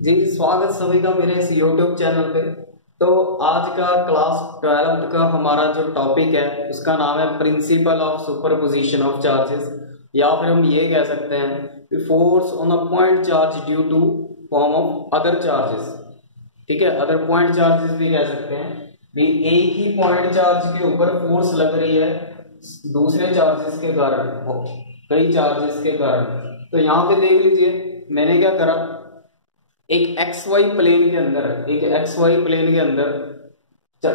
जी स्वागत सभी का मेरे इस YouTube चैनल पे। तो आज का क्लास 12th का हमारा जो टॉपिक है उसका नाम है principle of superposition of charges, या फिर हम ये कह सकते हैं force on a point charge due to form of other charges. ठीक है, अदर पॉइंट चार्जेस भी कह सकते हैं भी। एक ही पॉइंट चार्ज के ऊपर फोर्स लग रही है दूसरे चार्जेस के कारण, कई चार्जेस के कारण। तो यहाँ पे देख लीजिए मैंने क्या करा, एक एक्स वाई प्लेन के अंदर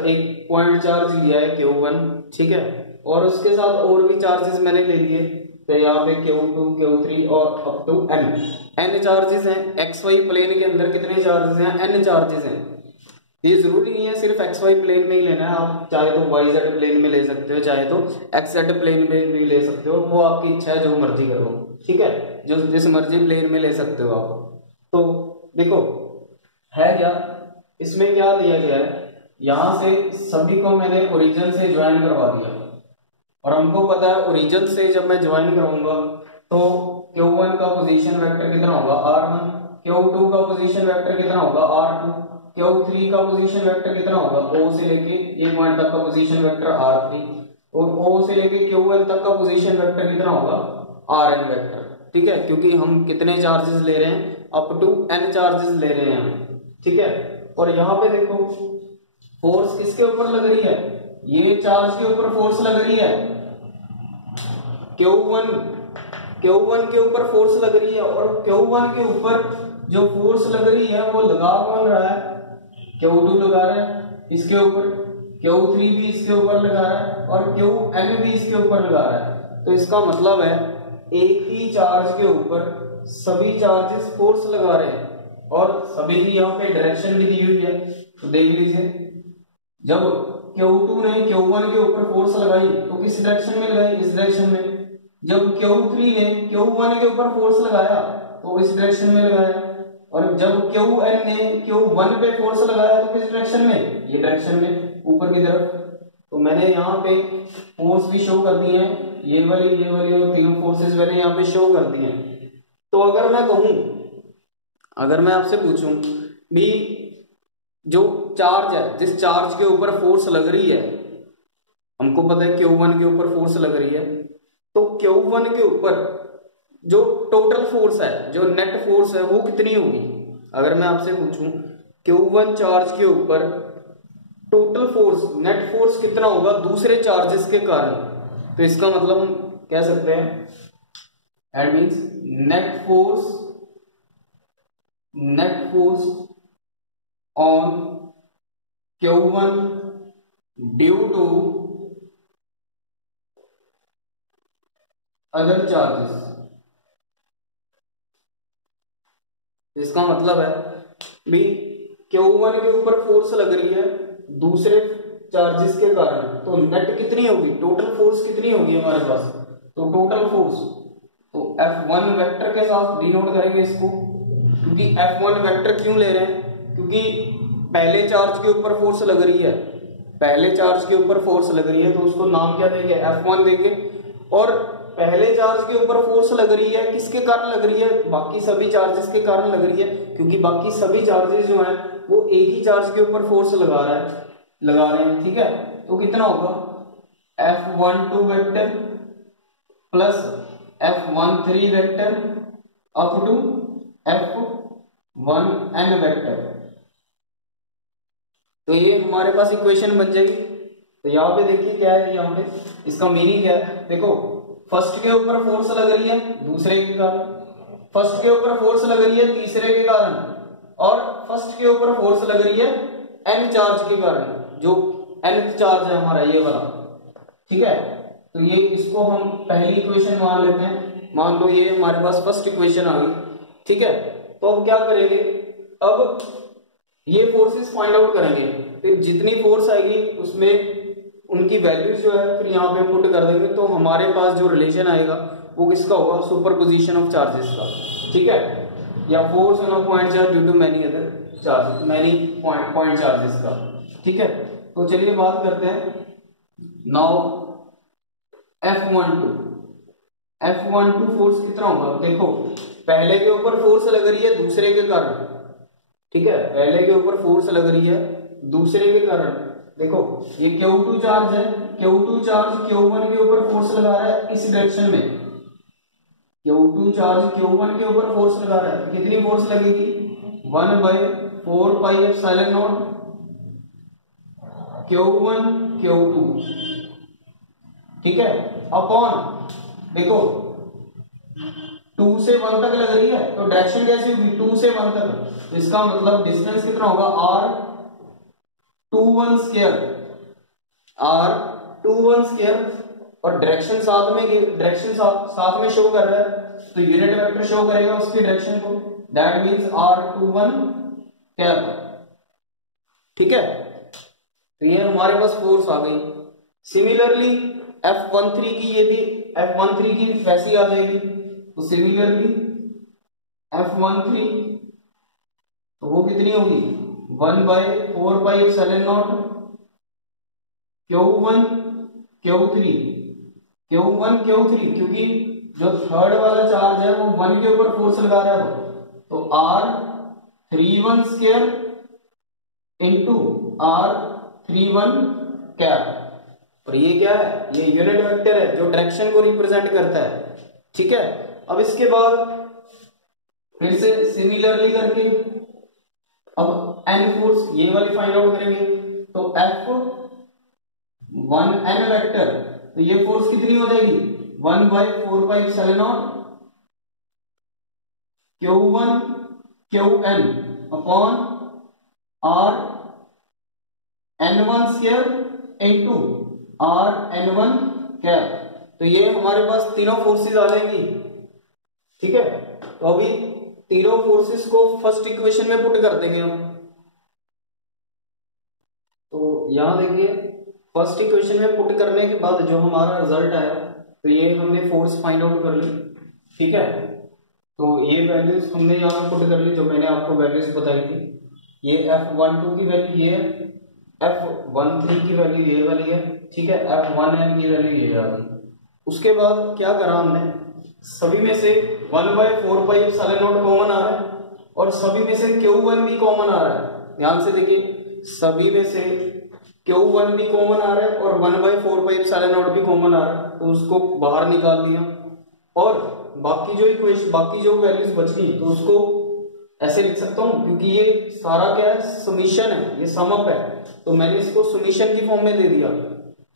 एक पॉइंट चार्ज लिया है Q1, ठीक है, और उसके साथ और भी चार्जेस मैंने ले लिए। तो यहाँ पे Q2, Q3 और अप टू n चार्जेस हैं। एक्स वाई प्लेन के अंदर कितने चार्जेस हैं? n चार्जेस हैं। ये जरूरी नहीं है सिर्फ एक्स वाई प्लेन में ही लेना है, आप चाहे तो वाई जेड प्लेन में ले सकते हो, चाहे तो एक्स जेड प्लेन में भी ले सकते हो, वो आपकी इच्छा है, जो मर्जी करो। ठीक है, जो जिस मर्जी प्लेन में ले सकते हो आप। तो देखो है क्या, इसमें क्या दिया गया है, यहां से सभी को मैंने ओरिजिन से ज्वाइन करवा दिया, और हमको पता है ओरिजिन से जब मैं ज्वाइन कराऊंगा तो Q1 का पोजीशन वेक्टर कितना होगा? R1, Q2 का पोजीशन वेक्टर कितना होगा? R2, Q3 का पोजीशन वेक्टर कितना होगा? O से लेके एक पॉइंट तक का पोजीशन वेक्टर R3, और O से लेके Qn तक का पोजीशन वेक्टर कितना होगा? Rn vector. ठीक है, क्योंकि हम कितने चार्जेस ले रहे हैं? अप टू n चार्जेस ले रहे हैं हम। ठीक है, और यहाँ पे देखो फोर्स किसके ऊपर लग रही है? ये चार्ज के ऊपर फोर्स लग रही है Q1 के ऊपर फोर्स लग रही है, और Q1 के ऊपर जो फोर्स लग रही है वो लगा कौन रहा है? Q2 लगा रहा है इसके ऊपर, Q3 भी इसके ऊपर लगा रहा है, और Qn भी इसके ऊपर लगा रहा है। तो इसका मतलब है एक ही चार्ज के ऊपर सभी चार्जेस फोर्स लगा रहे हैं, और सभी की यहाँ पे डायरेक्शन भी दी हुई है। तो देख लीजिए, जब Q2 ने Q1 के ऊपर फोर्स लगाई तो किस डायरेक्शन में लगाई? इस डायरेक्शन में। जब Q3 ने Q1 के ऊपर फोर्स लगाया तो इस डायरेक्शन में लगाया, और जब Qn ने Q1 पे फोर्स लगाया तो किस डायरेक्शन में? ये डायरेक्शन में, ऊपर की तरफ। तो मैंने यहाँ पे फोर्स भी शो कर दी है, ये वाली और तीनों फोर्सेस मैंने यहाँ पे शो कर दी है। तो अगर मैं कहूं, अगर मैं आपसे पूछूं भी जो चार्ज है, जिस चार्ज के ऊपर फोर्स लग रही है, हमको पता है Q1 के ऊपर फोर्स लग रही है, तो Q1 के ऊपर जो टोटल फोर्स है, जो नेट फोर्स है, वो कितनी होगी? अगर मैं आपसे पूछूं Q1 चार्ज के ऊपर टोटल फोर्स, नेट फोर्स कितना होगा दूसरे चार्जेस के कारण? तो इसका मतलब हम कह सकते हैं it means net force on Q1 due to other charges. इसका मतलब है भी Q1 के ऊपर फोर्स लग रही है दूसरे चार्जेस के कारण, तो नेट कितनी होगी, टोटल फोर्स कितनी होगी हमारे पास? तो टोटल फोर्स तो F1 वेक्टर के साथ डिनोट करेंगे इसको, क्योंकि F1 वेक्टर क्यों ले रहे हैं? क्योंकि पहले चार्ज के ऊपर फोर्स लग रही है, तो उसको नाम क्या देंगे? F1 देंगे। और पहले चार्ज के ऊपर फोर्स लग रही है, किसके कारण लग रही है? बाकी सभी चार्जेस के कारण लग रही है, क्योंकि बाकी सभी चार्जेस जो हैं वो एक ही चार्ज के ऊपर फोर्स लगा रहे हैं। ठीक है, तो कितना होगा? F12 vector plus F13 vector up to F1n vector. तो ये हमारे पास इक्वेशन बन जाएगी। तो यहाँ पे देखिए क्या है, यहाँ पे इसका मीनिंग क्या है? देखो फर्स्ट के ऊपर फोर्स लग रही है दूसरे के कारण, फर्स्ट के ऊपर फोर्स लग रही है तीसरे के कारण, और फर्स्ट के ऊपर फोर्स लग रही है n चार्ज के कारण, जो nth चार्ज है हमारा ये वाला। ठीक है, तो ये इसको हम पहली इक्वेशन मान लेते हैं। मान लो ये हमारे पास फर्स्ट इक्वेशन आ गई। ठीक है, तो अब क्या करेंगे, अब ये फोर्सेस फाइंड आउट करेंगे, फिर जितनी फोर्स आएगी उसमें उनकी वैल्यूज जो है फिर यहाँ पे पुट कर देंगे। तो हमारे पास जो रिलेशन आएगा वो किसका होगा? सुपरपोजिशन ऑफ चार्जेस का। ठीक है, या force on a point charge due to many other charges, many point charges का। ठीक है, तो चलिए बात करते हैं नाउ F12 फोर्स कितना होगा? देखो पहले के ऊपर फोर्स लग रही है दूसरे के कारण, ठीक है, पहले के ऊपर फोर्स लग रही है दूसरे के कारण। देखो ये Q2 चार्ज है, Q2 चार्ज Q1 के ऊपर फोर्स लगा रहा है इस डायरेक्शन में। Q2 चार्ज Q1 के ऊपर फोर्स लगा रहा है, कितनी फोर्स लगेगी? 1/4πε0 Q1 Q2, ठीक है, अपॉन देखो 2 से 1 तक लग रही है तो डायरेक्शन कैसी होगी? 2 से 1 तक, तो इसका मतलब डिस्टेंस कितना होगा? R21 स्क्वायर, R21 स्क्वायर, और डायरेक्शन साथ में शो कर रहा है तो यूनिट वेक्टर शो करेगा उसकी डायरेक्शन को, दैट मींस R21 कैप, ठीक है। तो ये हमारे पास फोर्स आ गई। सिमिलरली F13 की, ये भी F13 की वैसी आ जाएगी, तो सिमिलरली F13 तो वो कितनी होगी? 1/4πε0 Q1 Q3, क्योंकि जो थर्ड वाला चार्ज है वो 1 के ऊपर फोर्स लगा रहा है, तो R31 square into R31 cap, और ये क्या है? ये यूनिट वेक्टर है जो डायरेक्शन को रिप्रेजेंट करता है, ठीक है। अब इसके बाद फिर से सिमिलरली करके अब N फोर्स ये वाली फाइंड आउट करेंगे, तो F1N वेक्टर, तो ये फोर्स कितनी हो जाएगी? 1/4πε0 Q1 QN upon RN1 square into RN1 cap, तो ये हमारे पास तीनों फोर्सेस आ जाएंगी, ठीक है। तो अभी तीनों फोर्सेस को फर्स्ट इक्वेशन में पुट कर देंगे हम। तो यहां देखिए फर्स्ट इक्वेशन में पुट करने के बाद जो हमारा रिजल्ट आया, तो ये हमने फोर्स फाइंड आउट कर ली, ठीक है। तो ये वैल्यूज हमने यहाँ पुट कर ली जो मैंने आपको वैल्यूज बताई थी। ये F12 की वैल्यू ये है, F13 की वैल्यू ये वाली है, ठीक है, F1N की वैल्यू ये आ गई। उसके बाद क्या करा हमने, सभी में से 1/4πε0 कॉमन आ रहा है और सभी में से Q1 भी कॉमन आ रहा है। ध्यान से देखिए, सभी में से Q1 भी कॉमन आ रहा है और 1/4πε0 भी कॉमन आ रहा है, तो उसको बाहर निकाल दिया। और बाकी जो वैल्यूज बच गई तो उसको ऐसे लिख सकता हूं, क्योंकि ये सारा क्या है? समीशन है, ये सम अप है, तो मैंने इसको समीशन की फॉर्म में दे दिया।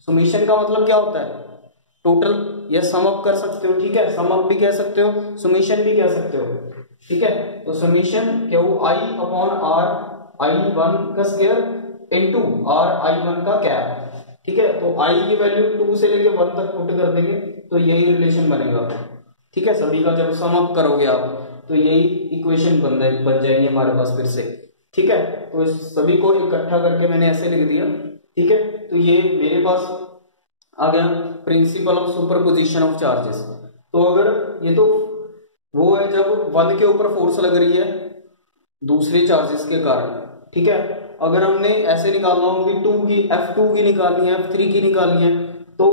समीशन का मतलब क्या होता है? टोटल, या सम अप कर सकते हो, ठीक है, सम अप भी कह सकते हो, समीशन भी कह सकते हो, ठीक है। तो समीशन QI अपॉन RI1 का स्क्वायर इंटू RI1 का कैप, ठीक है। तो I की वैल्यू 2 से लेके 1 तक पुट कर देंगे तो यही रिलेशन बनेगा, ठीक है। सभी का जब सम अप करोगे आप तो यही इक्वेशन बन जाएंगे हमारे पास फिर से, ठीक है। तो इस सभी को इकट्ठा करके मैंने ऐसे लिख दिया, ठीक है। तो ये मेरे पास आ गया principal of superposition of charges. तो अगर ये तो वो है जब 1 के ऊपर फोर्स लग रही है दूसरे चार्जेस के कारण, ठीक है। अगर हमने ऐसे निकालना हो कि F2 की निकालनी है, F3 की निकालनी है, तो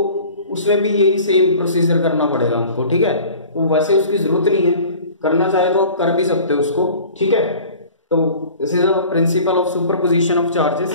उसमें भी यही सेम प्रोसीजर करना पड़ेगा हमको, ठीक है। तो वैसे उसकी जरूरत नहीं है, करना चाहे तो आप कर भी सकते हो उसको, ठीक है। तो this is a principal of superposition of charges.